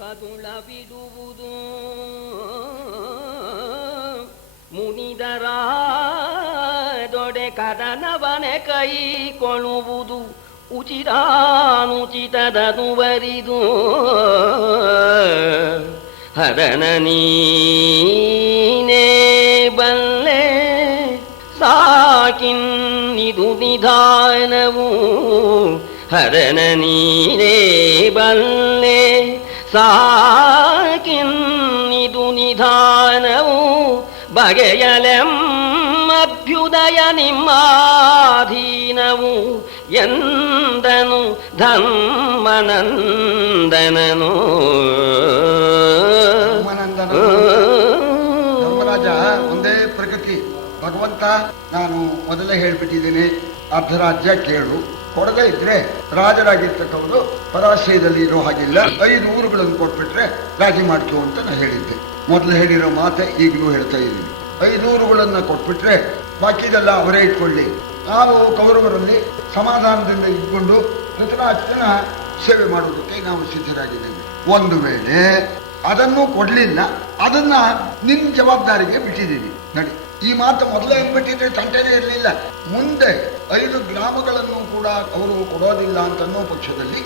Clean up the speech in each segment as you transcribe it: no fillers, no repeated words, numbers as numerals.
ಕದುಳ ಬಿಡುವುದು ಮುನಿದರಾದೊಡೆ ಕದನವನೆ ಕೈಕೊಳ್ಳುವುದು ಉಚಿತಾನುಚಿತದನು ಬರಿದು ಹರನ ನೀನೇ ಬಲ್ಲೆ ಸಾಕಿನ್ನಿದು ನಿಧಾನವು ಹರನ ನೀನೇ ಬಲ್ಲೆ ಸಾಕಿನ್ನಿದು ನಿಧಾನವು ಬಗೆಯಲೆಮ್ಮಭ್ಯುದಯ ನಿಮ್ಮಾಧೀನವು ಎಂದನು ಧರ್ಮನಂದನನು. ಧರ್ಮರಾಜ ಒಂದೇ ಪ್ರಗತಿ. ಭಗವಂತ, ನಾನು ಮೊದಲೇ ಹೇಳ್ಬಿಟ್ಟಿದ್ದೇನೆ, ಅರ್ಧರಾಜ್ಯ ಕೇಳು, ಕೊಡದೇ ಇದ್ರೆ ರಾಜರಾಗಿರ್ತಕ್ಕವರು ಪರಾಶಯದಲ್ಲಿ ಇರೋ ಹಾಗಿಲ್ಲ, 5 ಊರುಗಳನ್ನು ಕೊಟ್ಬಿಟ್ರೆ ರಾಜಿ ಮಾಡ್ಕೋ ಅಂತ ನಾನು ಹೇಳಿದ್ದೆ. ಮೊದಲು ಹೇಳಿರೋ ಮಾತೆ ಈಗಲೂ ಹೇಳ್ತಾ ಇದ್ದೀನಿ. 5 ಊರುಗಳನ್ನು ಕೊಟ್ಬಿಟ್ರೆ ಬಾಕಿದೆಲ್ಲ ಅವರೇ ಇಟ್ಕೊಳ್ಳಿ. ನಾವು ಕೌರವರಲ್ಲಿ ಸಮಾಧಾನದಿಂದ ಇಟ್ಕೊಂಡು ಧೃತರಾಷ್ಟ್ರನ ಸೇವೆ ಮಾಡುವುದಕ್ಕೆ ನಾವು ಸಿದ್ಧರಾಗಿದ್ದೇವೆ. ಒಂದು ವೇಳೆ ಅದನ್ನು ಕೊಡ್ಲಿಲ್ಲ, ಅದನ್ನ ನಿನ್ನ ಜವಾಬ್ದಾರಿಗೆ ಬಿಟ್ಟಿದ್ದೀವಿ ನಡಿ. ಈ ಮಾತು ಮೊದಲೇ ಬಿಟ್ಟಿದ್ರೆ ತಂಟೆನೇ ಇರಲಿಲ್ಲ. ಮುಂದೆ 5 ಗ್ರಾಮಗಳನ್ನು ಕೂಡ ಅವರು ಕೊಡೋದಿಲ್ಲ ಅಂತನ್ನೋ ಪಕ್ಷದಲ್ಲಿ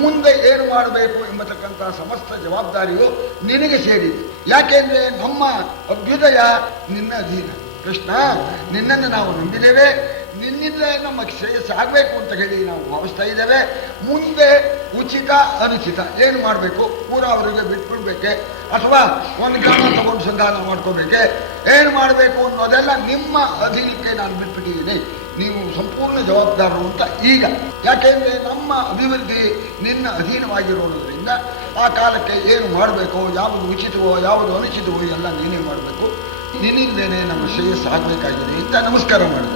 ಮುಂದೆ ಏನು ಮಾಡಬೇಕು ಎಂಬತಕ್ಕಂಥ ಸಮಸ್ತ ಜವಾಬ್ದಾರಿಯು ನಿನಗೆ ಸೇರಿದೆ. ಯಾಕೆಂದ್ರೆ ನಮ್ಮ ಅಭ್ಯುದಯ ನಿನ್ನ ಅಧೀನ. ಕೃಷ್ಣ, ನಿನ್ನನ್ನು ನಾವು ನಂಬಿದ್ದೇವೆ, ನಿನ್ನಿಂದಲೇ ನಮ್ಮ ಶ್ರೇಯಸ್ಸು ಆಗಬೇಕು ಅಂತ ಹೇಳಿ ನಾವು ಭಾವಿಸ್ತಾ ಇದ್ದೇವೆ. ಮುಂದೆ ಉಚಿತ ಅನುಚಿತ ಏನು ಮಾಡಬೇಕು, ಪೂರ ಅವರಿಗೆ ಬಿಟ್ಬಿಡ್ಬೇಕೆ ಅಥವಾ ಒಂದು ಗ್ರಾಮ ತಗೊಂಡು ಸಂಧಾನ ಮಾಡ್ಕೋಬೇಕೆ, ಏನು ಮಾಡಬೇಕು ಅನ್ನೋದೆಲ್ಲ ನಿಮ್ಮ ಅಧೀನಕ್ಕೆ ನಾನು ಬಿಟ್ಬಿಟ್ಟಿದ್ದೀನಿ. ನೀವು ಸಂಪೂರ್ಣ ಜವಾಬ್ದಾರರು ಅಂತ ಈಗ. ಯಾಕೆಂದ್ರೆ ನಮ್ಮ ಅಭಿವೃದ್ಧಿ ನಿನ್ನ ಅಧೀನವಾಗಿರೋದ್ರಿಂದ ಆ ಕಾಲಕ್ಕೆ ಏನು ಮಾಡಬೇಕೋ, ಯಾವುದು ಉಚಿತವೋ ಯಾವುದು ಅನುಚಿತವೋ ಎಲ್ಲ ನೀನೇ ಮಾಡಬೇಕು. ನಿನ್ನಿಂದೇನೆ ನಮ್ಮ ಶ್ರೇಯಸ್ಸು ಆಗಬೇಕಾಗಿದೆ ಅಂತ ನಮಸ್ಕಾರ ಮಾಡಿದ.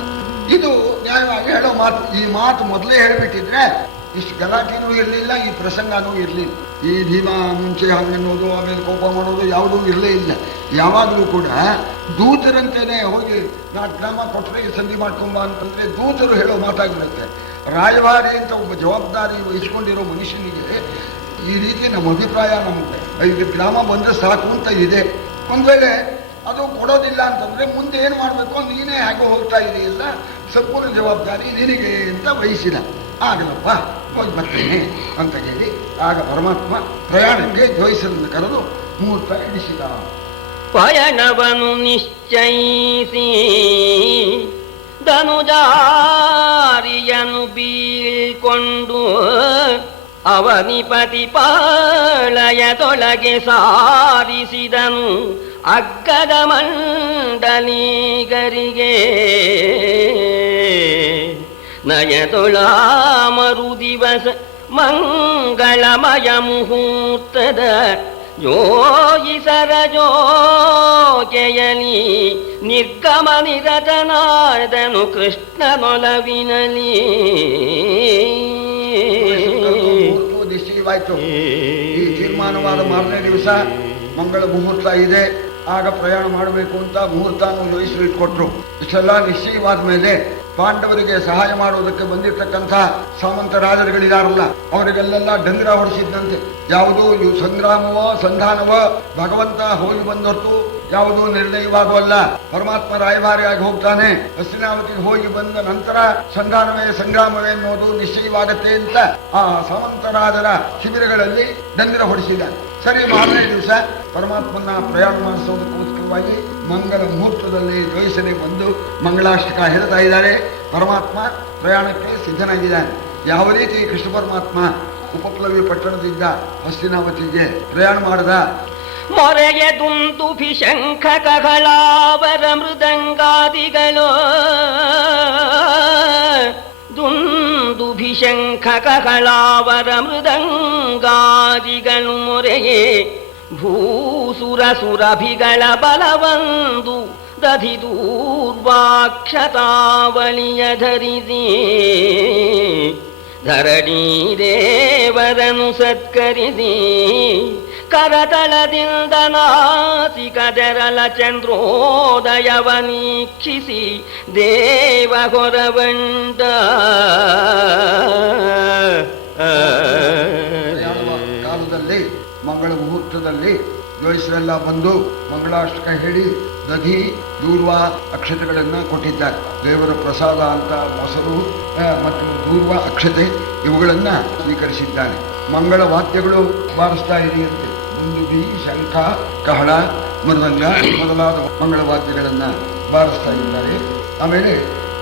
ಇದು ನ್ಯಾಯವಾಗಿ ಹೇಳೋ ಮಾತು. ಈ ಮಾತು ಮೊದಲೇ ಹೇಳಿಬಿಟ್ಟಿದ್ರೆ ಇಷ್ಟು ಗಲಾಟೆನೂ ಇರಲಿಲ್ಲ, ಈ ಪ್ರಸಂಗನೂ ಇರಲಿಲ್ಲ. ಈ ಭೀಮ ಮುಂಚೆ ಹಂಗನ್ನೋದು ಆಮೇಲೆ ಕೋಪ ಮಾಡೋದು ಯಾವುದೂ ಇರಲೇ ಇಲ್ಲ. ಯಾವಾಗಲೂ ಕೂಡ ದೂತರಂತೆಯೇ ಹೋಗಿ 4 ಗ್ರಾಮ ಕೊಟ್ಟರೆ ಸಂಧಿ ಮಾಡ್ಕೊಂಬ ಅಂತಂದ್ರೆ ದೂತರು ಹೇಳೋ ಮಾತಾಗಿರುತ್ತೆ. ರಾಯಭಾರಿ ಅಂತ ಒಬ್ಬ ಜವಾಬ್ದಾರಿ ವಹಿಸ್ಕೊಂಡಿರೋ ಮನುಷ್ಯನಿಗೆ ಈ ರೀತಿ ನಮ್ಮ ಅಭಿಪ್ರಾಯ, ನಮಗೆ 5 ಗ್ರಾಮ ಬಂದರೆ ಸಾಕು ಅಂತ ಇದೆ. ಒಂದು ವೇಳೆ ಅದು ಕೊಡೋದಿಲ್ಲ ಅಂತಂದ್ರೆ ಮುಂದೆ ಏನು ಮಾಡಬೇಕು, ನೀನೇ ಹೇಗೆ ಹೋಗ್ತಾ ಇದೆಯಲ್ಲ, ಸಂಪೂರ್ಣ ಜವಾಬ್ದಾರಿ ನಿನಗೆ ಅಂತ ವಹಿಸಿದ. ಆಗಲಪ್ಪ ಹೋಗಿ ಬರ್ತೇನೆ ಅಂತ ಹೇಳಿ ಆಗ ಪರಮಾತ್ಮ ಪ್ರಯಾಣಕ್ಕೆ ದ್ವೈಸರನ್ನು ಕರೆದು ಮುಹೂರ್ತ ಇಡಿಸಿದ. ಪಯಣವನು ನಿಶ್ಚಯಿಸಿ ಧನುಜಾರಿಯನು ಬೀಳ್ಕೊಂಡು ಅವನಿಪತಿ ಪಾಳಯದೊಳಗೆ ಸಾರಿಸಿದನು ಅಗ್ಗದ ಮಂಡಲಿಗರಿಗೆ. ನಯದೊಳಾಮರು ದಿವಸ ಮಂಗಳಮಯ ಮುಹೂರ್ತದ ಜೋಯಿಸರ ಜೋಗೆಯಲಿ ನಿರ್ಗಮ ನಿರತನಾದನು ಕೃಷ್ಣನೊಲವಿನಲಿ. ನಿಶ್ಚಯವಾಯಿತು. ಈ ತೀರ್ಮಾನವಾದ ಮಾರನೇ ದಿವಸ ಮಂಗಳ ಮುಹೂರ್ತ ಇದೆ, ಆಗ ಪ್ರಯಾಣ ಮಾಡಬೇಕು ಅಂತ ಮುಹೂರ್ತವನ್ನು ಯೋಜಿಸಿ ಇಟ್ಕೊಟ್ರು. ಇಷ್ಟೆಲ್ಲ ನಿಶ್ಚಯವಾದ ಮೇಲೆ ಪಾಂಡವರಿಗೆ ಸಹಾಯ ಮಾಡುವುದಕ್ಕೆ ಬಂದಿರತಕ್ಕಂಥ ಸಾಮಂತ ರಾಜರುಗಳಿದಾರಲ್ಲ, ಅವರಿಗೆಲ್ಲೆಲ್ಲ ಡಂಗ್ರ ಹೊಡಿಸಿದ್ದಂತೆ. ಯಾವುದೋ ಸಂಗ್ರಾಮವೋ ಸಂಧಾನವೋ ಭಗವಂತ ಹೋಗಿ ಬಂದೊರ್ತು ಯಾವುದೂ ನಿರ್ಣಯವಾಗುವಲ್ಲ. ಪರಮಾತ್ಮ ರಾಯಭಾರಿಯಾಗಿ ಹೋಗ್ತಾನೆ. ಹಸ್ತಿನಾವತಿಗೆ ಹೋಗಿ ಬಂದ ನಂತರ ಸಂಧಾನವೇ ಸಂಗ್ರಾಮವೇ ಅನ್ನೋದು ನಿಶ್ಚಯವಾಗತ್ತೆ ಅಂತ ಆ ಸಾಮಂತರಾಜರ ಶಿಬಿರಗಳಲ್ಲಿ ಡಂಗ್ರ ಹೊಡಿಸಿದ್ದಾನೆ. ಸರಿ, ಮಾರನೇ ದಿವಸ ಪರಮಾತ್ಮನ ಪ್ರಯಾಣ ಮಾಡಿಸೋದಕ್ಕೋಸ್ಕರವಾಗಿ ಮಂಗಲ ಮುಹೂರ್ತದಲ್ಲಿ ದ್ವೈಸನೆ ಬಂದು ಮಂಗಳಾಷ್ಟಕ ಹೇಳ್ತಾ ಇದ್ದಾರೆ. ಪರಮಾತ್ಮ ಪ್ರಯಾಣಕ್ಕೆ ಸಿದ್ಧನಾಗಿದ್ದಾನೆ. ಯಾವ ರೀತಿ ಕೃಷ್ಣ ಪರಮಾತ್ಮ ಉಪಪ್ಲವ್ಯ ಪಟ್ಟಣದಿಂದ ಹಸ್ತಿನಾವತಿಗೆ ಪ್ರಯಾಣ ಮಾಡದ. ಮೊರೆಗೆ ದುಂದುಭಿ ಶಂಖ ಕಗಳಾವರ ಮೃದಂಗಾದಿಗಳು ದುಂದುಭಿ ಶಂಖ ಕಗಳಾವರ ಮೃದಂಗಾದಿಗಳು ಮೊರೆಗೆ ಭೂಸುರ ಸುರಭಿಗಳ ಬಲವಂದು ದಧಿ ದೂರ್ವಾಕ್ಷತಾವಳಿಯ ಧರಿಸಿ ಧರಣಿ ದೇವರನು ಸತ್ಕರಿಸಿ ಕರತಳದಿಂದ ನಾಸಿಕದೆರಳ ಚಂದ್ರೋದಯವನೀಕ್ಷಿಸಿ ದೇವ ಹೊರವಂಡ ಕಾಲದಲ್ಲಿ ಮಂಗಳ ಮುಹೂರ್ತದಲ್ಲಿ ಜೋಯಿಸರೆಲ್ಲ ಬಂದು ಮಂಗಳಾಷ್ಟಕ ಹೇಳಿ ದಧಿ ದೂರ್ವ ಅಕ್ಷತೆಗಳನ್ನು ಕೊಟ್ಟಿದ್ದಾರೆ. ದೇವರ ಪ್ರಸಾದ ಅಂತ ಮೊಸರು ಮತ್ತು ದೂರ್ವ ಅಕ್ಷತೆ ಇವುಗಳನ್ನ ಸ್ವೀಕರಿಸಿದ್ದಾನೆ. ಮಂಗಳ ವಾದ್ಯಗಳು ಬಾರಿಸ್ತಾ ಇದೆಯಂತೆ. ದುಂದುಬಿ, ಶಂಖ, ಕಹಳ, ಮೃದಂಗ ಮೊದಲಾದ ಮಂಗಳ ವಾದ್ಯಗಳನ್ನ ಬಾರಿಸ್ತಾ ಇದ್ದಾರೆ. ಆಮೇಲೆ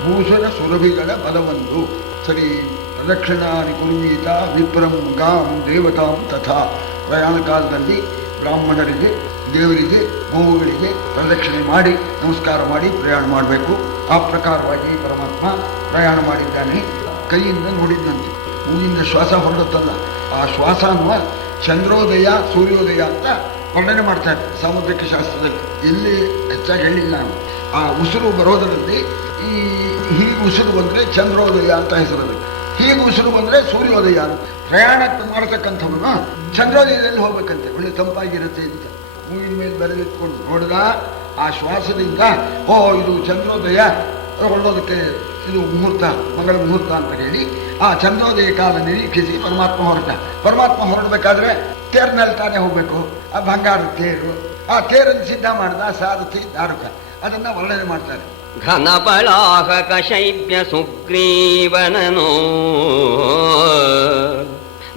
ಭೂಷಣ ಸುರಭಿಗಳ ಬಲವೊಂದು ಸರಿ ಪ್ರದಕ್ಷಿಣಾನಿ ಕುರುವೀತ ವಿಪ್ರಂ ಗಾಂ ದೇವತಾಂ ತಥಾ. ಪ್ರಯಾಣ ಕಾಲದಲ್ಲಿ ಬ್ರಾಹ್ಮಣರಿಗೆ, ದೇವರಿಗೆ, ಗೋವುಗಳಿಗೆ ಪ್ರದಕ್ಷಿಣೆ ಮಾಡಿ ನಮಸ್ಕಾರ ಮಾಡಿ ಪ್ರಯಾಣ ಮಾಡಬೇಕು. ಆ ಪ್ರಕಾರವಾಗಿ ಪರಮಾತ್ಮ ಪ್ರಯಾಣ ಮಾಡಿದ್ದಾನೆ. ಕೈಯಿಂದ ನೋಡಿದ್ದಂತೆ ಮೂಗಿಂದ ಶ್ವಾಸ ಹೊರಡುತ್ತಲ್ಲ, ಆ ಶ್ವಾಸ ಅನ್ನುವ ಚಂದ್ರೋದಯ ಸೂರ್ಯೋದಯ ಅಂತ ವರ್ಣನೆ ಮಾಡ್ತಾರೆ ಸಾಮುದ್ರಿಕ ಶಾಸ್ತ್ರದಲ್ಲಿ. ಇಲ್ಲಿ ಹೆಚ್ಚಾಗಿ ಹೇಳಿಲ್ಲ ನಾನು. ಆ ಉಸಿರು ಬರೋದರಲ್ಲಿ ಹೀಗೆ ಉಸಿರು ಬಂದರೆ ಚಂದ್ರೋದಯ ಅಂತ ಹೆಸರಲ್ಲಿ, ಹೀಗೆ ಉಸಿರು ಬಂದರೆ ಸೂರ್ಯೋದಯ ಅಂತ. ಪ್ರಯಾಣಕ್ಕೆ ಮಾಡತಕ್ಕಂಥವನು ಚಂದ್ರೋದಯದಲ್ಲಿ ಹೋಗ್ಬೇಕಂತೆ, ಒಳ್ಳೆ ತಂಪಾಗಿರುತ್ತೆ ಅಂತ ಮೂಗಿನ ಮೇಲೆ ಬರೆದಿಟ್ಕೊಂಡು ನೋಡಿದ. ಆ ಶ್ವಾಸದಿಂದ ಇದು ಚಂದ್ರೋದಯ ಹೊರಡೋದಕ್ಕೆ ಇದು ಮುಹೂರ್ತ, ಮಂಗಳ ಮುಹೂರ್ತ ಅಂತ ಹೇಳಿ ಆ ಚಂದ್ರೋದಯ ಕಾಲ ನಿರೀಕ್ಷಿಸಿ ಪರಮಾತ್ಮ ಹೊರಟ. ಪರಮಾತ್ಮ ಹೊರಡಬೇಕಾದ್ರೆ ತೇರಿನಲ್ಲಿ ತಾನೇ ಹೋಗ್ಬೇಕು. ಆ ಬಂಗಾರದ ತೇರು, ಆ ತೇರನ್ನು ಸಿದ್ಧ ಮಾಡಿದ ಸಾರಥಿ ದಾರುಕ, ಅದನ್ನ ವರ್ಣನೆ ಮಾಡ್ತಾರೆ. ಘನಪಳಾಹಕ ಶೈಬ್ಯ ಸುಗ್ರೀವನನು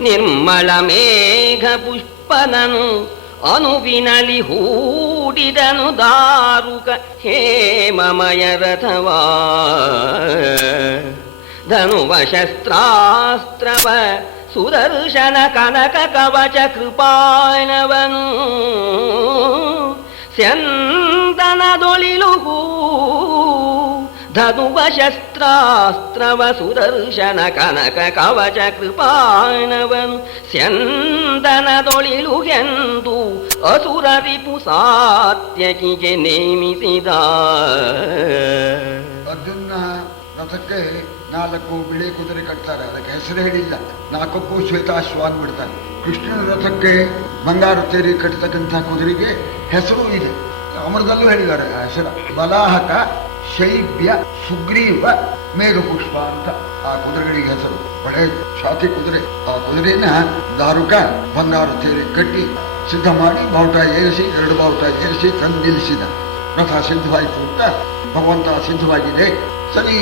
ನಿರ್ಮಲ ಮೇಘ ಪುಷ್ಪನನು ಅನುವಿನಲಿ ಹೂಡಿದನು ದಾರುಕ ಹೇಮಮಯ ರಥವಾ. ಧನುವ ಶಸ್ತ್ರಾಸ್ತ್ರವ ಸುದರ್ಶನ ಕನಕ ಕವಚ ಕೃಪಾಣವನು ಸ್ಯಂದನದೊಳಿಲು ಧನುವ ಶಸ್ತ್ರಾಸ್ತ್ರವ ಸುದರ್ಶನ ಕನಕ ಕವಚ ಕೃಪಾಣವನು ಸ್ಯಂದನದೊಳಿಲು ಎಂದು ಅಸುರ ರಿಪು ಸಾತ್ಯಕಿಗೆ ನೇಮಿಸಿದ. ಅರ್ಜುನ ರಥಕ್ಕೆ 4 ಬಿಳಿ ಕುದುರೆ ಕಟ್ತಾರೆ, ಅದಕ್ಕೆ ಹೆಸರು ಹೇಳಿಲ್ಲ. 4ಕ್ಕೂ ಶ್ವೇತಾಶ್ವ ಅಂದ್ಬಿಡ್ತಾರೆ. ಕೃಷ್ಣನ ರಥಕ್ಕೆ ಬಂಗಾರ ತೇರಿ ಕಟ್ಟತಕ್ಕಂಥ ಕುದುರೆಗೆ ಹೆಸರು ಇದೆ, ಅಮರದಲ್ಲೂ ಹೇಳಿದ್ದಾರೆ ಆ ಹೆಸರು. ಬಲಾಹಕ ಶೈಬ್ಯ ಸುಗ್ರೀವ ಮೇಘಪುಷ್ಪ ಅಂತ ಆ ಕುದುರೆಗಳಿಗೆ ಹೆಸರು. ಒಳ್ಳೆ ಶಾತಿ ಕುದುರೆ. ಆ ಕುದುರೆನ ದಾರುಕ ಬಂಗಾರ ತೇರಿ ಕಟ್ಟಿ ಸಿದ್ಧ ಮಾಡಿ ಬಾವುಟ ಏರಿಸಿ 2 ಬಾವುಟ ಏರಿಸಿ ತಂದು ನಿಲ್ಲಿಸಿದ. ರಥ ಸಿದ್ಧವಾಯಿತು ಅಂತ ಭಗವಂತ ಸಿದ್ಧವಾಗಿದೆ. ಸರಿ,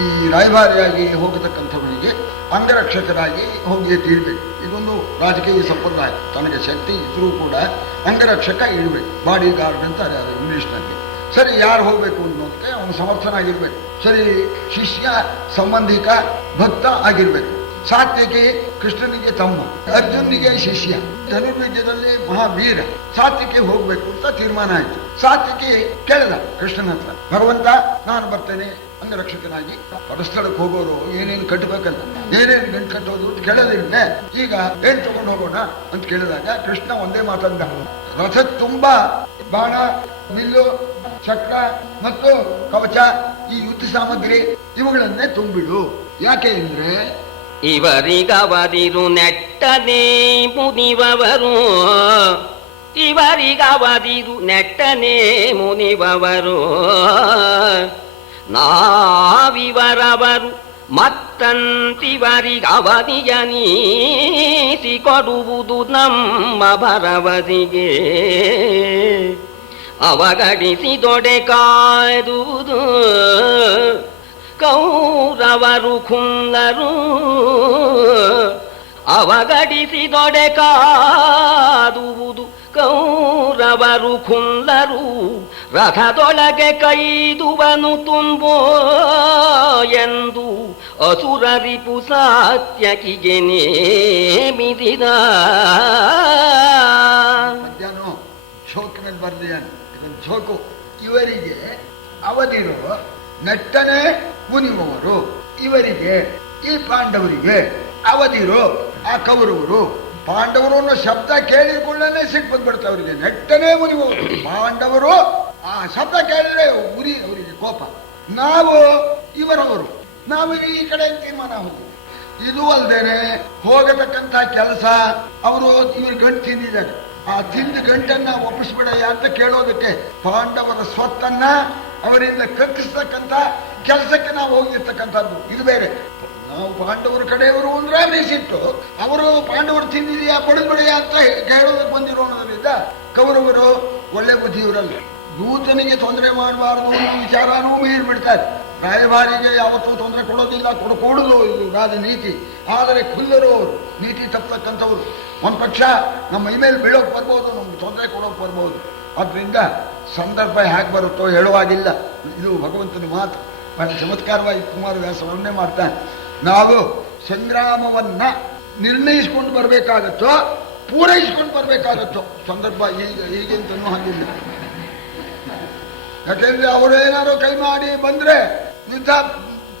ಈ ರಾಯಭಾರಿಯಾಗಿ ಹೋಗತಕ್ಕಂಥವನಿಗೆ ಅಂಗರಕ್ಷಕರಾಗಿ ಹೋಗಿಯೇ ತೀರ್ಬೇಕು. ಇದೊಂದು ರಾಜಕೀಯ ಸಂಪ್ರದಾಯ. ತನಗೆ ಶಕ್ತಿ ಇದ್ರೂ ಕೂಡ ಅಂಗರಕ್ಷಕ ಇರಬೇಕು, ಬಾಡಿ ಗಾರ್ಡ್ ಅಂತ ಇಂಗ್ಲಿಷ್ನಲ್ಲಿ. ಸರಿ, ಯಾರು ಹೋಗ್ಬೇಕು ಅನ್ನೋದಕ್ಕೆ ಅವನು ಸಮರ್ಥನಾಗಿರ್ಬೇಕು. ಸರಿ, ಶಿಷ್ಯ, ಸಂಬಂಧಿಕ, ಭಕ್ತ ಆಗಿರ್ಬೇಕು. ಸಾತ್ವಿಕಿ ಕೃಷ್ಣನಿಗೆ ತಮ್ಮ, ಅರ್ಜುನಿಗೆ ಶಿಷ್ಯ, ಧನುರ್ವಿದ್ಯದಲ್ಲಿ ಮಹಾವೀರ. ಸಾತ್ವಿಕಿ ಹೋಗ್ಬೇಕು ಅಂತ ತೀರ್ಮಾನ ಆಯ್ತು. ಸಾತ್ವಿಕಿ ಕೇಳಿದ ಕೃಷ್ಣನ ಹತ್ರ, ಭಗವಂತ ನಾನು ಬರ್ತೇನೆ ಅಂಗರಕ್ಷಕನಾಗಿ. ಪರಸ್ಥಳಕ್ಕೆ ಹೋಗೋರು ಏನೇನು ಕಟ್ಟಬೇಕಂತ, ಏನೇನು ಗಂಟು ಕಟ್ಟೋದು ಅಂತ ಕೇಳೋದಿಲ್ಲ. ಈಗ ಏನ್ ತಗೊಂಡು ಹೋಗೋಣ ಅಂತ ಕೇಳಿದಾಗ ಕೃಷ್ಣ ಒಂದೇ ಮಾತಂದ, ರಥ ತುಂಬಾ ಬಾಣ, ನಿಲ್ಲು, ಚಕ್ರ ಮತ್ತು ಕವಚ, ಈ ಯುದ್ಧ ಸಾಮಗ್ರಿ ಇವುಗಳನ್ನೇ ತುಂಬಿಡು. ಯಾಕೆ ಅಂದ್ರೆ ಇವರಿಗವದಿರು ನೆಟ್ಟನೇ ಮುನಿವವರು, ಇವರಿಗವದಿರು ನೆಟ್ಟನೇ ಮುನಿವವರು. ನಾವಿವರವರು ಮತ್ತಂತಿವರಿಗವದಿಯ ನೀಸಿ ಕೊಡುವುದು ನಮ್ಮ ಭರವಸೆಗೆ. ಅವಗಡಿಸಿದೊಡೆ ಕಾದುವುದು ಕೌರವರು ಖುಲ್ಲರು. ಅವಗಡಿಸಿದೊಡೆ ಕಾದುವುದು ಕೌರವರು ಖುಲ್ಲರು. ರಥದೊಳಗೆ ಕೈದುವನು ತುಂಬೋ ಎಂದು ಅಸುರ ರಿಪು ಸಾತ್ಯಕಿಗೆ ನೇಮಿಸಿದ. ಮಧ್ಯಾಹ್ನ ಶೋಕಿನಲ್ಲಿ ಬರ್ದಿಯಾನೆ, ಇದೊಂದು ಶೋಕು. ಇವರಿಗೆ ಅವಧಿರೋ ನೆಟ್ಟನೆ ಮುನಿಯುವವರು, ಇವರಿಗೆ ಈ ಪಾಂಡವರಿಗೆ ಅವಧಿರೋ ಆ ಕೌರವರು. ಪಾಂಡವರು ಅನ್ನೋ ಶಬ್ದ ಕೇಳಿಕೊಳ್ಳೇ ಸಿಟ್ಟು ಬಂದ್ಬಿಡ್ತಾ ಅವರಿಗೆ. ನೆಟ್ಟನೆ ಮುನಿಯುವವರು ಪಾಂಡವರು, ಆ ಶಬ್ದ ಕೇಳಿದ್ರೆ ಉರಿ ಅವರಿಗೆ ಕೋಪ. ನಾವು ಇವರವರು, ನಾವು ಈ ಕಡೆ ತೀರ್ಮಾನ ಹೋಗ್ತೀವಿ. ಇದು ಅಲ್ದೇನೆ ಹೋಗತಕ್ಕಂತ ಕೆಲಸ ಅವರು ಇವರು ಗಂಟು ತಿಂದಿದ್ದಾರೆ. ಆ ತಿಂದ ಗಂಟನ್ನ ಒಪ್ಪಿಸ್ಬಿಡಯ್ಯ ಅಂತ ಕೇಳೋದಕ್ಕೆ, ಪಾಂಡವರ ಸ್ವತ್ತನ್ನ ಅವರಿಂದ ಕಕ್ಕಿಸ್ತಕ್ಕಂಥ ಕೆಲಸಕ್ಕೆ ನಾವು ಹೋಗಿರ್ತಕ್ಕಂಥದ್ದು ಇದು ಬೇರೆ. ನಾವು ಪಾಂಡವರ ಕಡೆಯವರು ಅಂದ್ರೆ ಅವರಿಗೆ ಸಿಟ್ಟು. ಅವರು ಪಾಂಡವರು ತಿಂದಿದೆಯಾ ಪಡೆದ್ಬಿಡೆಯಾ ಅಂತ ಹೇಳೋದಕ್ಕೆ ಬಂದಿರೋದ್ರಿಂದ ಕೌರವರು ಒಳ್ಳೆ ಬುದ್ಧಿಯವರಲ್ಲ. ದೂತನಿಗೆ ತೊಂದರೆ ಮಾಡಬಾರದು ಅನ್ನೋ ವಿಚಾರನೂ ಮೀರಿಬಿಡ್ತಾರೆ. ರಾಯಭಾರಿಗೆ ಯಾವತ್ತೂ ತೊಂದರೆ ಕೊಡೋದಿಲ್ಲ, ಕೊಡಕೂಡದು, ಇದು ರಾಜನೀತಿ. ಆದರೆ ಖುಲ್ಲರು ಅವರು ನೀತಿ ತಪ್ಪತಕ್ಕಂಥವ್ರು. ಒಂದು ಪಕ್ಷ ನಮ್ಮ ಇಮೇಲೆ ಬೀಳೋಕೆ ಬರ್ಬೋದು, ನಮ್ಗೆ ತೊಂದರೆ ಕೊಡೋಕೆ ಬರ್ಬೋದು. ಅದರಿಂದ ಸಂದರ್ಭ ಹೇಗೆ ಬರುತ್ತೋ ಹೇಳುವಾಗಿಲ್ಲ. ಇದು ಭಗವಂತನ ಮಾತು. ಬಹಳ ಚಮತ್ಕಾರವಾಗಿ ಕುಮಾರವ್ಯಾಸ ವರ್ಣನೆ ಮಾಡ್ತಾನೆ. ನಾವು ಸಂಗ್ರಾಮವನ್ನ ನಿರ್ಣಯಿಸ್ಕೊಂಡು ಬರಬೇಕಾಗತ್ತೋ ಪೂರೈಸ್ಕೊಂಡು ಬರಬೇಕಾಗತ್ತೋ, ಸಂದರ್ಭ ಹೀಗೆಂತನೂ ಹಾಗಿಲ್ಲ. ಯಾಕೆಂದ್ರೆ ಅವರು ಏನಾದ್ರು ಕೈ ಮಾಡಿ ಬಂದ್ರೆ ಯುದ್ಧ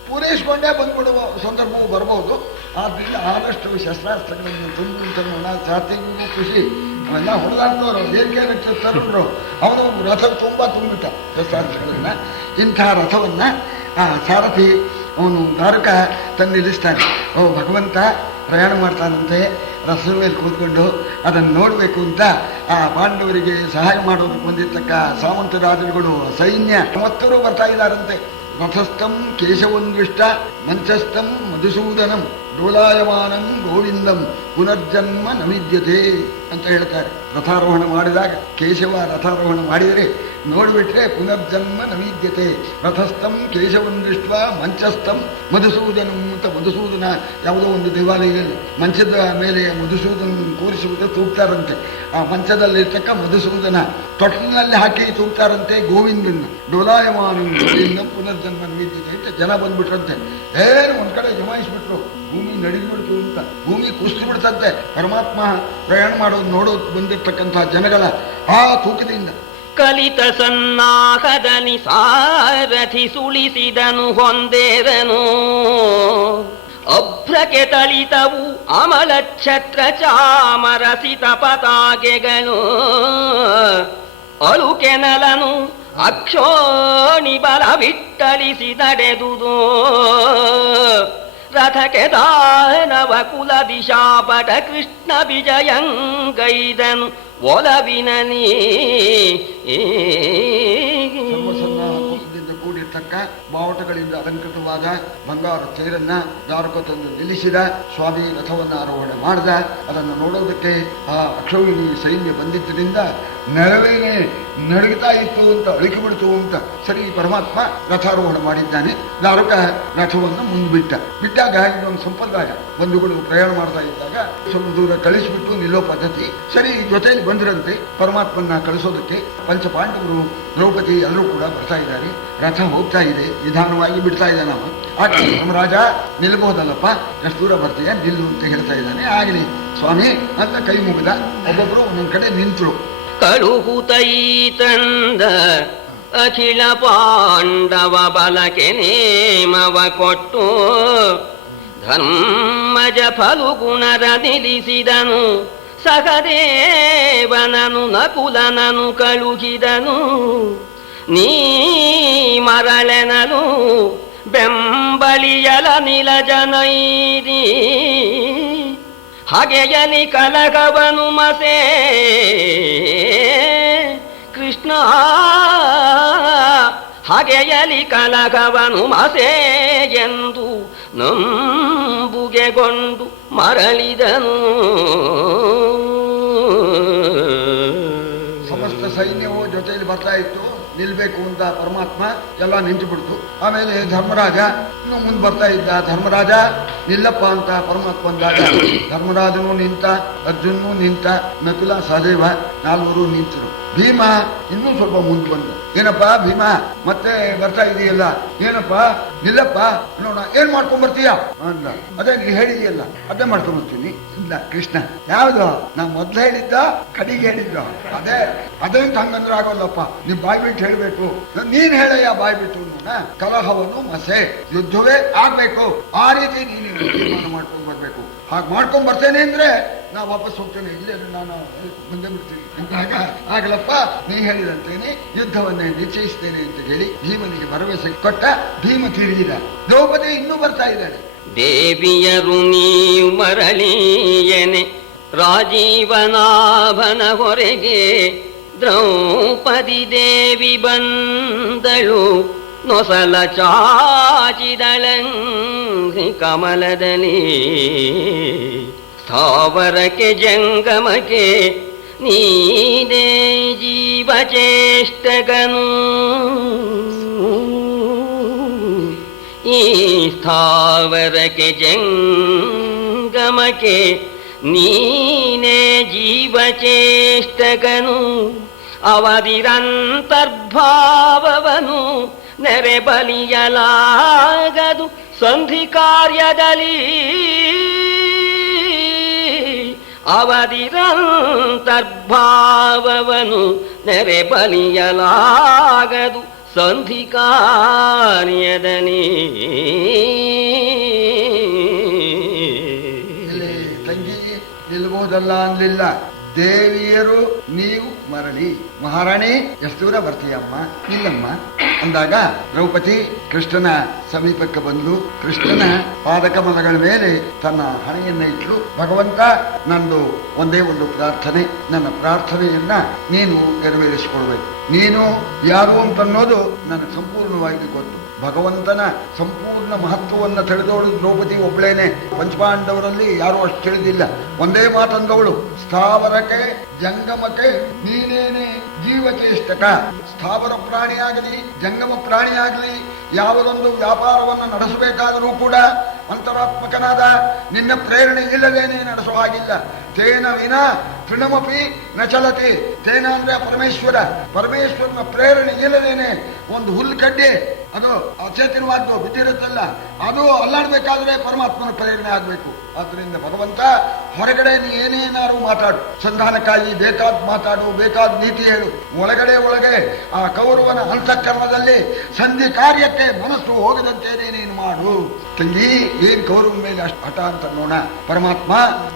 ಪೂರೈಸ್ಕೊಂಡೇ ಬಂದ್ಬಿಡುವ ಸಂದರ್ಭವು ಬರಬಹುದು. ಆದ್ರಿಂದ ಆದಷ್ಟು ಶಸ್ತ್ರಾಸ್ತ್ರಗಳನ್ನು ತುಂಬಿನ ಸಾರ್ಥಿಗೂ ಖುಷಿ ಅವೆಲ್ಲ ಹೊಡೆದಾಡ್ತವ್ರು. ಏಕೆ ತರುಣರು ಅವನು ರಥ ತುಂಬಾ ತುಂಬಿಟ್ಟ ಶಸ್ತ್ರಾಸ್ತ್ರಗಳನ್ನ. ಇಂಥ ರಥವನ್ನ ಆ ಸಾರಥಿ ಅವನು ದಾರುಕ ತಂದು ನಿಲ್ಲಿಸ್ತಾನೆ. ಓ ಭಗವಂತ ಪ್ರಯಾಣ ಮಾಡ್ತಾನಂತೆ, ರಥದ ಮೇಲೆ ಕೂತ್ಕೊಂಡು ಅದನ್ನು ನೋಡಬೇಕು ಅಂತ ಆ ಪಾಂಡವರಿಗೆ ಸಹಾಯ ಮಾಡೋದಕ್ಕೆ ಬಂದಿರ್ತಕ್ಕ ಸಾಮಂತ ರಾಜರುಗಳು ಸೈನ್ಯ ಮತ್ತರು ಬರ್ತಾ ಇದ್ದಾರಂತೆ. ರಥಸ್ಥಂ ಕೇಶವಂದೃಷ್ಟ ಮಂಚಸ್ಥಂ ಮಧುಸೂದನಂ ಡೋಲಾಯಮಾನಂ ಗೋವಿಂದಂ ಪುನರ್ಜನ್ಮ ನವಿದ್ಯತೆ ಅಂತ ಹೇಳ್ತಾರೆ. ರಥಾರೋಹಣ ಮಾಡಿದಾಗ ಕೇಶವ ರಥಾರೋಹಣ ಮಾಡಿದರೆ ನೋಡಿಬಿಟ್ರೆ ಪುನರ್ಜನ್ಮ ನವಿದ್ಯತೆ. ರಥಸ್ಥಂ ಕೇಶವಂದೃಷ್ಟ ಮಂಚಸ್ಥಂ ಮಧುಸೂದನಂ ಅಂತ. ಮಧುಸೂದನ ಯಾವುದೋ ಒಂದು ದೇವಾಲಯದಲ್ಲಿ ಮಂಚದ ಮೇಲೆ ಮಧುಸೂದನ ಕೂರಿಸುವುದು ತೂಗ್ತಾರಂತೆ. ಆ ಮಂಚದಲ್ಲಿರ್ತಕ್ಕ ಮಧುಸೂದನ ತೊಟ್ಟಿನಲ್ಲಿ ಹಾಕಿ ತೂಗ್ತಾರಂತೆ ಗೋವಿಂದನ. ಡೋಲಾಯಮಾನಂ ಗೋವಿಂದಂ ಪುನರ್ಜನ್ಮ ನವಿದ್ಯತೆ ಅಂತ ಜನ ಬಂದ್ಬಿಟ್ರಂತೆ. ಏನು ಒಂದ್ ಕಡೆ ಜಮಾಯಿಸ್ಬಿಟ್ರು, ಭೂಮಿ ನಡಿದ್ಬಿಡ್ತು ಅಂತ. ಭೂಮಿ ಕುಸಿದು ಬಿಡ್ತಂತೆ. ಪರಮಾತ್ಮ ಪ್ರಯಾಣ ಮಾಡೋದು ನೋಡೋದು ಬಂದಿರ್ತಕ್ಕಂಥ ಜನಗಳ ಆ ತೂಕದಿಂದ. ಕಲಿತ ಸನ್ನಾಹದಲ್ಲಿ ಸಾರಥಿ ಸುಳಿಸಿದನು ಹೊಂದೇರನು. ಅಭ್ರಕೆ ತಳಿತವು ಅಮಲ ಛತ್ರ ಚಾಮರಸಿತ ಪತಾಕೆಗಳು. ಅಳುಕೆನಲನು ಅಕ್ಷೋಣಿ ಬಲವಿಟ್ಟಳಿಸಿದಡೆದುದು. ರಥಕ್ಕೆ ದಾನವ ಕುಲ ದಿಶಾಪಟ ಕೃಷ್ಣ ವಿಜಯಂಗೈದನು ಒಲವಿನನಿ. ಕೂಡಿರ್ತಕ್ಕ ಬಾವುಟಗಳಿಂದ ಅಲಂಕೃತವಾದ ಬಂಗಾರ ತೇರನ್ನ ದಾರುಕ ತಂದು ನಿಲ್ಲಿಸಿದ. ಸ್ವಾಮಿ ರಥವನ್ನು ಆರೋಹಣೆ ಮಾಡಿದ. ಅದನ್ನು ನೋಡೋದಕ್ಕೆ ಆ ಅಕ್ಷೋಹಿಣಿ ಸೈನ್ಯ ಬಂದಿದ್ದರಿಂದ ನೆರವೇನೆ ನಡುಗುತ್ತಾ ಇತ್ತು ಅಂತ, ಅಳಿಕೆ ಬಿಡ್ತು ಅಂತ. ಸರಿ, ಪರಮಾತ್ಮ ರಥಾರೋಹಣ ಮಾಡಿದ್ದಾನೆ. ದಾರುಕ ರಥವನ್ನು ಬಿಟ್ಟಾಗ ಇದೊಂದು ಸಂಪ್ರದಾಯ. ಬಂಧುಗಳು ಪ್ರಯಾಣ ಮಾಡ್ತಾ ಇದ್ದಾಗ ಸ್ವಲ್ಪ ದೂರ ಕಳಿಸಿಬಿಟ್ಟು ನಿಲ್ಲೋ ಪದ್ಧತಿ. ಸರಿ, ಜೊತೆಯಲ್ಲಿ ಬಂದ್ರಂತೆ ಪರಮಾತ್ಮನ ಕಳಿಸೋದಕ್ಕೆ. ಪಂಚಪಾಂಡವರು, ದ್ರೌಪದಿ ಎಲ್ಲರೂ ಕೂಡ ಬರ್ತಾ ಇದ್ದಾರೆ. ರಥ ಹೋಗ್ತಾ ಇದೆ, ನಿಧಾನವಾಗಿ ಬಿಡ್ತಾ ಇದ್ದಾನೆ ಅವ. ಆಕೆ ನಮ್ಮ ರಾಜ ನಿಲ್ಬಹುದಲ್ಲಪ್ಪ, ಎಷ್ಟು ದೂರ ಬರ್ತೀಯ, ನಿಲ್ಲು ಅಂತ ಹೇಳ್ತಾ ಇದ್ದಾನೆ. ಆಗಲಿ ಸ್ವಾಮಿ ಅಂತ ಕೈ ಮುಗಿದ. ಒಬ್ಬೊಬ್ರು ಒಂದೊಂದ್ ಕಡೆ ನಿಂತರು. ಕಳುಹುತೈ ತಂದ ಅಖಿಲ ಪಾಂಡವ ಬಲಕೆ ನೇಮವ ಕೊಟ್ಟು ಧರ್ಮಜ ಫಲುಗುಣರ ನಿಲ್ಲಿಸಿದನು. ಸಹದೇವನನು ನಕುಲನನು ಕಳುಹಿದನು. ನೀ ಮರಳೆನನು ಬೆಂಬಲಿಯಲ ನಿಲಜನೈದಿ. ಹಗೆಯಲಿ ಕಲಗವನು ಮಸೆ ಕೃಷ್ಣ. ಹಗೆಯಲಿ ಕಲಗವನು ಮಸೆ ಎಂದು ನಂಬುಗೆಗೊಂಡು ಮರಳಿದನು. ಸಮಸ್ತ ಸೈನ್ಯವು ಜೊತೆಯಲ್ಲಿ ಬರ್ತಾ ಇತ್ತು. ನಿಲ್ಬೇಕು ಅಂತ ಪರಮಾತ್ಮ ಎಲ್ಲ ನಿಂತು ಬಿಡ್ತು. ಆಮೇಲೆ ಧರ್ಮರಾಜ ಇನ್ನು ಮುಂದೆ ಬರ್ತಾ ಇದ್ದ. ಧರ್ಮರಾಜ ನಿಲ್ಲಪ್ಪ ಅಂತ ಪರಮಾತ್ಮ ಅಂದಾಗ ಧರ್ಮರಾಜನು ನಿಂತ, ಅರ್ಜುನನು ನಿಂತ, ನಕುಲ ಸಹದೇವ ನಾಲ್ವರು ನಿಂತರು. ಭೀಮ ಇನ್ನೂ ಸ್ವಲ್ಪ ಮುಂದೆ ಬಂದ. ಏನಪ್ಪಾ ಭೀಮ ಮತ್ತೆ ಬರ್ತಾ ಇದೆಯಲ್ಲ, ಏನಪ್ಪ ನಿಲ್ಲಪ್ಪ ನೋಡ, ಏನ್ ಮಾಡ್ಕೊಂಡ್ ಬರ್ತೀಯ ಅಂದ. ಅದೇ ನೀ ಹೇಳಿದೆಯಲ್ಲ ಅದೇ ಮಾಡ್ಕೊಂಡ್ ಬರ್ತೀನಿ. ಇಲ್ಲ ಕೃಷ್ಣ, ಯಾವ್ದು ನಾ ಮೊದ್ಲು ಹೇಳಿದ್ದ ಕಡಿಗೆ ಹೇಳಿದ್ದ ಅದೇ ಹಂಗಂದ್ರೆ ಆಗೋಲ್ಲಪ್ಪ. ನೀ ಬಾಯ್ ಬಿಟ್ಟು ಹೇಳ್ಬೇಕು. ನೀನ್ ಹೇಳಯ್ಯ ಬಾಯ್ ಬಿಟ್ಟು. ಕಲಹವನ್ನು ಮಸೆ, ಯುದ್ಧವೇ ಆಗ್ಬೇಕು. ಆ ರೀತಿ ನೀನು ತೀರ್ಮಾನ ಮಾಡ್ಕೊಂಡ್ ಬರ್ಬೇಕು. ಹಾಗೆ ಮಾಡ್ಕೊಂಡ್ ಬರ್ತೇನೆ ಅಂದ್ರೆ ನಾ ವಾಪಸ್ ಹೋಗ್ತೇನೆ, ಇಲ್ಲೇ ನಾನು ಬಂದೇ ಬಿಡ್ತೀನಿ ಅಂದಾಗ, ಆಗಲಪ್ಪ ನೀ ಹೇಳಿದಂತೇನೆ ಯುದ್ಧವನ್ನೇ ನಿಶ್ಚಯಿಸ್ತೇನೆ ಅಂತ ಹೇಳಿ ಭೀಮನಿಗೆ ಭರವಸೆ ಕೊಟ್ಟ. ಭೀಮ ತಿರುಗಿದ. ದ್ರೌಪದಿ ಇನ್ನೂ ಬರ್ತಾ ಇದ್ದಾಳೆ. ದೇವಿಯರು ನೀವು ಮರಳಿಯನೆ ರಾಜೀವನಾಭನ ಹೊರೆಗೆ ದ್ರೌಪದಿ ದೇವಿ ಬಂದಳು. ನೊಸಲ ಚಾಚಿದಳಂಗಿ ಕಮಲದಲ್ಲಿ ಸ್ಥಾವರಕ್ಕೆ ಜಂಗಮಕ್ಕೆ ನೀನೇ ಜೀವಚೇಷ್ಟಗನು ಈ ಸ್ಥಾವರಕ್ಕೆ ಜಂಗಮಕ್ಕೆ ನೀನೇ ಜೀವಚೇಷ್ಟಗನು ಅವಧಿರಂತರ್ಭಾವವನು ನೆರೆ ಬಲಿಯಲಾಗದು ಸಂಧಿ ಕಾರ್ಯದಲ್ಲಿ ಅವಧಿರಂತರ್ಭಾವವನು ನೆರೆ ಬಲಿಯಲಾಗದು ಸಂಧಿ ಕಾರ್ಯದಲ್ಲಿ ತಂಗಿ ನಿಲ್ಬೋದಲ್ಲ ಅನ್ಲಿಲ್ಲ. ದೇವಿಯರು ನೀವು ಮರಳಿ ಮಹಾರಾಣಿ ಎಷ್ಟು ದೂರ ಬರ್ತೀಯಮ್ಮ ಇಲ್ಲಮ್ಮ ಅಂದಾಗ ದ್ರೌಪದಿ ಕೃಷ್ಣನ ಸಮೀಪಕ್ಕೆ ಬಂದು ಕೃಷ್ಣನ ಪಾದಕಮಲಗಳ ಮೇಲೆ ತನ್ನ ಹಣೆಯನ್ನ ಇಟ್ಲು. ಭಗವಂತ ನಂದು ಒಂದೇ ಒಂದು ಪ್ರಾರ್ಥನೆ, ನನ್ನ ಪ್ರಾರ್ಥನೆಯನ್ನ ನೀನು ನೆರವೇರಿಸಿಕೊಳ್ಬೇಕು. ನೀನು ಯಾರು ಅಂತನ್ನೋದು ನನಗೆ ಸಂಪೂರ್ಣವಾಗಿ ಗೊತ್ತು. ಭಗವಂತನ ಸಂಪೂರ್ಣ ಮಹತ್ವವನ್ನು ತಿಳಿದವಳು ದ್ರೌಪದಿ ಒಬ್ಬಳೇನೆ. ಪಂಚಪಾಂಡವರಲ್ಲಿ ಯಾರು ಅಷ್ಟು ತಿಳಿದಿಲ್ಲ. ಒಂದೇ ಮಾತಂದವಳು, ಸ್ಥಾವರಕ್ಕೆ ಜಂಗಮಕ್ಕೆ ನೀನೇನೆ ಜೀವಚೇಷ್ಟಕ. ಸ್ಥಾವರ ಪ್ರಾಣಿಯಾಗಲಿ ಜಂಗಮ ಪ್ರಾಣಿಯಾಗಲಿ ಯಾವುದೊಂದು ವ್ಯಾಪಾರವನ್ನು ನಡೆಸಬೇಕಾದರೂ ಕೂಡ ಅಂತರಾತ್ಮಕನಾದ ನಿನ್ನ ಪ್ರೇರಣೆ ಇಲ್ಲದೇನೆ ನಡೆಸುವ ಹಾಗಿಲ್ಲ. ತೇನ ವಿನ ತೃಣಮಪಿ ನ ಚಲತಿ. ತೇನ ಅಂದ್ರೆ ಪರಮೇಶ್ವರ, ಪರಮೇಶ್ವರನ ಪ್ರೇರಣೆ ಇಲ್ಲದೇನೆ ಒಂದು ಹುಲ್ಕಡ್ಡೆ ಅದು ಅಚೇತನವಾದ್ದು ಬಿದ್ದಿರುತ್ತಲ್ಲ, ಅದು ಅಲ್ಲಾಡ್ಬೇಕಾದ್ರೆ ಪರಮಾತ್ಮನ ಪ್ರೇರಣೆ ಆಗ್ಬೇಕು. ಆದ್ರಿಂದ ಭಗವಂತ ಹೊರಗಡೆ ನೀ ಏನೇನಾರು ಮಾತಾಡು, ಸಂಧಾನಕ್ಕಾಗಿ ಬೇಕಾದ ಮಾತಾಡು, ಬೇಕಾದ ನೀತಿ ಹೇಳು, ಒಳಗಡೆ ಆ ಕೌರವನ ಅಂತಃಕರಣದಲ್ಲಿ ಸಂಧಿ ಕಾರ್ಯಕ್ಕೆ ಮನಸ್ಸು ಹೋಗದಂತೆ ನೀನು ಮಾಡು. ತಂಗಿ ಏನ್ ಕೌರವ ಮೇಲೆ ಅಷ್ಟು ಹಠ ಅಂತ ನೋಡ. ಪರಮಾತ್ಮ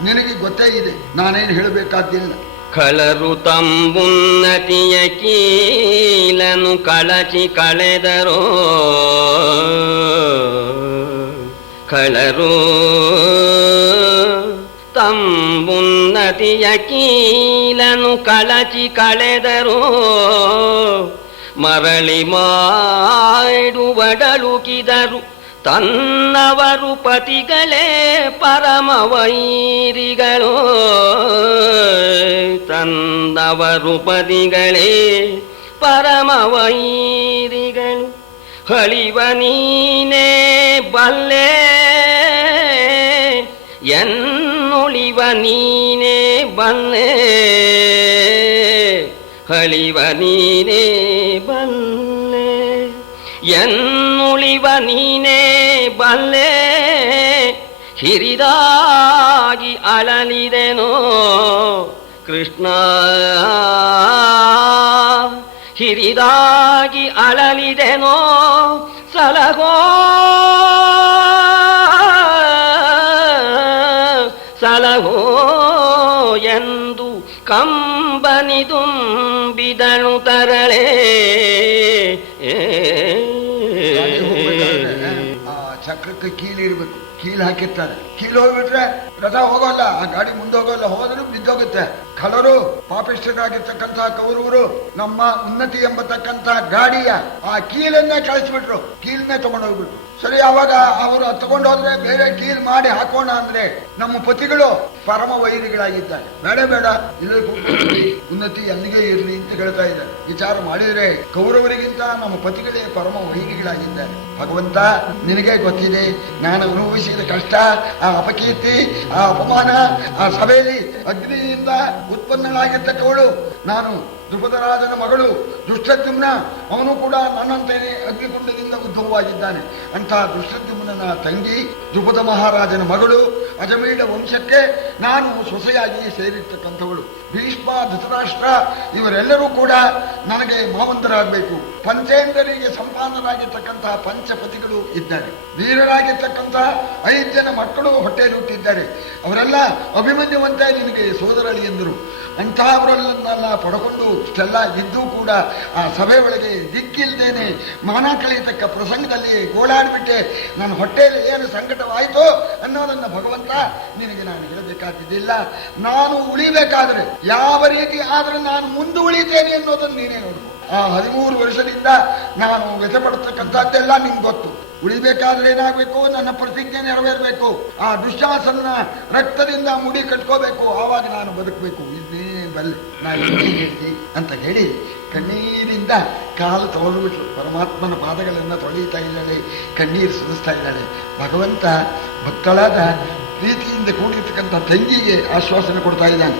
ನಿನಗೆ ಗೊತ್ತೇ ಇದೆ, ನಾನೇನು ಹೇಳಬೇಕಾದ್ದಿಲ್ಲ. ಕಳರು ತಂಬುನ್ನತಿಯ ಕೀಲನು ಕಳಚಿ ಕಳೆದರು ಕಳರು ತಂಬುನ್ನತಿಯ ಕೀಲನು ಕಳಚಿ ಕಳೆದರು ಮರಳಿ ಮಾಡುವಡಲುಕಿದರು ತನ್ನವರು ಪತಿಗಳೇ ಪರಮ ವೈರಿಗಳು ತನ್ನವರು ಪತಿಗಳೇ ಪರಮ ವೈರಿಗಳು ಹಳಿವ ನೀನೇ ಬಲ್ಲೆ ಎನ್ನುಳಿವ ನೀನೇ ಬಲ್ಲೆ ಹಳಿವ ನೀನೇ ಬಲ್ಲೆ ಎನ್ನುಳಿವ ನೀನೇ ಬಲ್ಲೆ ಹಿರಿದಾಗಿ ಅಳಲಿದೆನೋ ಕೃಷ್ಣ ಹಿರಿದಾಗಿ ಅಳಲಿದೆನೋ ಸಲಹೋ ಸಲಹೋ ಎಂದು ಕಂಬನಿದುಂಬಿದಳು ತರಳೆ ಚಕ್ರಕ್ಕೆ ಕೀಲಿರ್ಬೇಕು, ಕೀಲ್ ಹಾಕಿರ್ತಾರೆ. ಕೀಲ್ ಹೋಗ್ಬಿಟ್ರೆ ರಥ ಹೋಗೋಲ್ಲ, ಆ ಗಾಡಿ ಮುಂದೆ ಹೋಗೋಲ್ಲ, ಹೋದ್ರು ಬಿದ್ದೋಗುತ್ತೆ. ಕಳರು ಪಾಪಿಷ್ಠರಾಗಿರ್ತಕ್ಕಂತಹ ಕೌರವರು ನಮ್ಮ ಉನ್ನತಿ ಎಂಬತಕ್ಕಂತ ಗಾಡಿಯ ಆ ಕೀಲನ್ನೇ ಕಳಿಸ್ಬಿಟ್ರು, ಕೀಲ್ನೇ ತಗೊಂಡೋಗ್ಬಿಟ್ರು. ಸರಿ, ಅವಾಗ ಅವರು ತಗೊಂಡು ಹೋದ್ರೆ ಬೇರೆ ಕೀಲ್ ಮಾಡಿ ಹಾಕೋಣ ಅಂದ್ರೆ ನಮ್ಮ ಪತಿಗಳು ಪರಮ ವೈರಿಗಳಾಗಿದ್ದಾರೆ. ಬೇಡ ಬೇಡ, ಇಲ್ಲಿ ಉನ್ನತಿ ಅಲ್ಲಿಗೆ ಇರ್ಲಿ ಅಂತ ಹೇಳ್ತಾ ಇದ್ದಾರೆ. ವಿಚಾರ ಮಾಡಿದ್ರೆ ಕೌರವರಿಗಿಂತ ನಮ್ಮ ಪತಿಗಳೇ ಪರಮ ವೈರಿಗಳಾಗಿದ್ದಾರೆ. ಭಗವಂತ ನಿನಗೆ ಗೊತ್ತಿದೆ, ನಾನು ಅನುಭವಿಸಿದ ಕಷ್ಟ, ಆ ಅಪಕೀರ್ತಿ, ಆ ಅಪಮಾನ, ಆ ಸಭೆಯಲ್ಲಿ ಅಗ್ನಿಯಿಂದ ಉತ್ಪನ್ನಳಾಗಿರ್ತಕ್ಕವಳು ನಾನು ದ್ರುಪದರಾಜನ ಮಗಳು ದುಷ್ಟದ್ಯುಮ್ನ. ಅವನು ಕೂಡ ನನ್ನಂತೆಯೇ ಅಗ್ನಿಕುಂಡದಿಂದ ಉದ್ಭವವಾಗಿದ್ದಾನೆ. ಅಂತಹ ದುಷ್ಟದ್ಯುಮ್ನ ತಂಗಿ ದ್ರುಪದ ಮಹಾರಾಜನ ಮಗಳು ಅಜಮೀಡ ವಂಶಕ್ಕೆ ನಾನು ಸೊಸೆಯಾಗಿ ಸೇರಿರ್ತಕ್ಕಂಥವಳು. ಭೀಷ್ಮ, ಧೃತರಾಷ್ಟ್ರ ಇವರೆಲ್ಲರೂ ಕೂಡ ನನಗೆ ಮಾವಂತರಾಗಬೇಕು. ಪಂಚೇಂದ್ರರಿಗೆ ಸಂಪಾದನಾಗಿರ್ತಕ್ಕಂತಹ ಪಂಚಪತಿಗಳು ಇದ್ದಾರೆ. ವೀರರಾಗಿರ್ತಕ್ಕಂತಹ 5 ಜನ ಮಕ್ಕಳು ಹೊಟ್ಟೆಯಲ್ಲಿ ಹುಟ್ಟಿದ್ದಾರೆ. ಅವರೆಲ್ಲ ಅಭಿಮನ್ಯುವಂತೆ ನಿನಗೆ ಸೋದರಳಿ ಎಂದರು. ಅಂತಹವರನ್ನೆಲ್ಲ ಪಡ್ಕೊಂಡು ಇಷ್ಟೆಲ್ಲ ಇದ್ದೂ ಕೂಡ ಆ ಸಭೆ ಒಳಗೆ ದಿಕ್ಕಿಲ್ದೇನೆ ಮಾನ ಕಳೆಯತಕ್ಕ ಪ್ರಸಂಗದಲ್ಲಿ ಗೋಳಾಡ್ಬಿಟ್ಟೆ. ನನ್ನ ಹೊಟ್ಟೆಯಲ್ಲಿ ಏನು ಸಂಕಟವಾಯಿತೋ ಅನ್ನೋದನ್ನ ಭಗವಂತ ನಿನಗೆ ನಾನು ಹೇಳಬೇಕಾಗಿದ್ದಿಲ್ಲ. ನಾನು ಉಳಿಬೇಕಾದ್ರೆ ಯಾವ ರೀತಿ ಆದ್ರೆ ನಾನು ಮುಂದೆ ಉಳಿತೇನೆ ಅನ್ನೋದನ್ನು ನೀನೇ ನೋಡ್ಕೊ. ಆ 13 ವರ್ಷದಿಂದ ನಾನು ವ್ಯಥೆ ಪಡ್ತಕ್ಕಂಥದ್ದೆಲ್ಲ ನಿಮ್ಗೆ ಗೊತ್ತು. ಉಳಿಬೇಕಾದ್ರೆ ಏನಾಗಬೇಕು, ನನ್ನ ಪ್ರತಿಜ್ಞೆ ನೆರವೇರಬೇಕು. ಆ ದುಶ್ಯಾಸನ ರಕ್ತದಿಂದ ಮುಡಿ ಕಟ್ಕೋಬೇಕು, ಆವಾಗ ನಾನು ಬದುಕಬೇಕು. ಇನ್ನೇ ಬಲ್ಲೆ ನಾನು ಹೇಳ್ತಿ ಅಂತ ಹೇಳಿ ಕಣ್ಣೀರಿಂದ ಕಾಲು ತೊಳೆದ್ಬಿಟ್ಲು. ಪರಮಾತ್ಮನ ಪಾದಗಳನ್ನು ತೊಳೆಯುತ್ತಾ ಇದ್ದಾಳೆ, ಕಣ್ಣೀರು ಸುರಿಸ್ತಾ ಇದ್ದಾಳೆ. ಭಗವಂತ ಭಕ್ತಳಾದ ಪ್ರೀತಿಯಿಂದ ಕೂಡಿರ್ತಕ್ಕಂಥ ತಂಗಿಗೆ ಆಶ್ವಾಸನೆ ಕೊಡ್ತಾ ಇದ್ದಾನೆ.